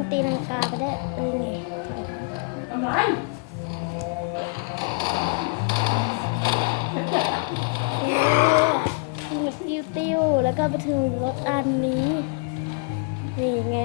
ันตีลังกาไปได้เออไงติ้วติ้วแล้วก็ไปถึงรถอันนี้ นี่ไง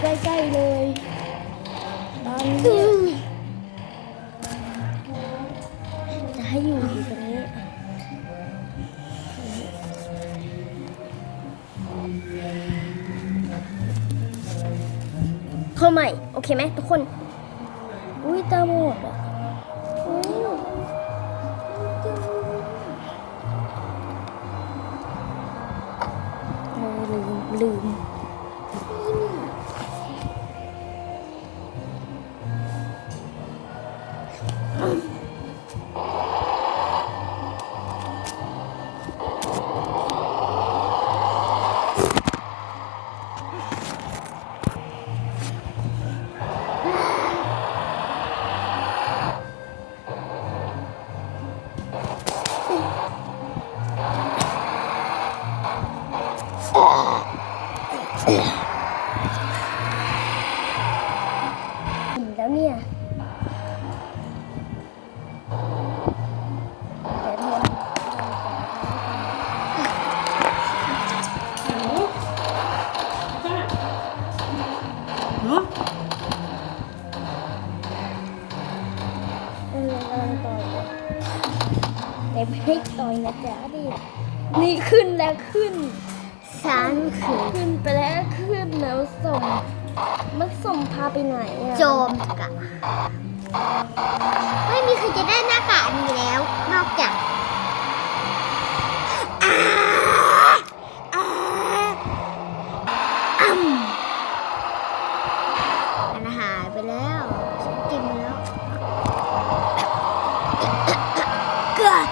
ใกล้ๆเลยตอนนี้จะให้อยู่อยู่ตรงนี้เข้าใหม่ โอเคไหมทุกคน อุ้ยตาหมดอะลืมลืม อิ่มแล้วเนี่ยเรียนเออกำลังต่อยอยู่แต่ไม่ให้ต่อยนะจ๊ะดินี่ขึ้นแล้วขึ้น ฉันคือขึ้นไปแล้วขึ้นแล้วส่ง มันส่งพาไปไหนอะโจมกะไม่มีใครจะได้หน้ากากนี้แล้ว นอกจากอ่าอ่าอืมอันหายไปแล้วฉันกินไปแล้ว เกิด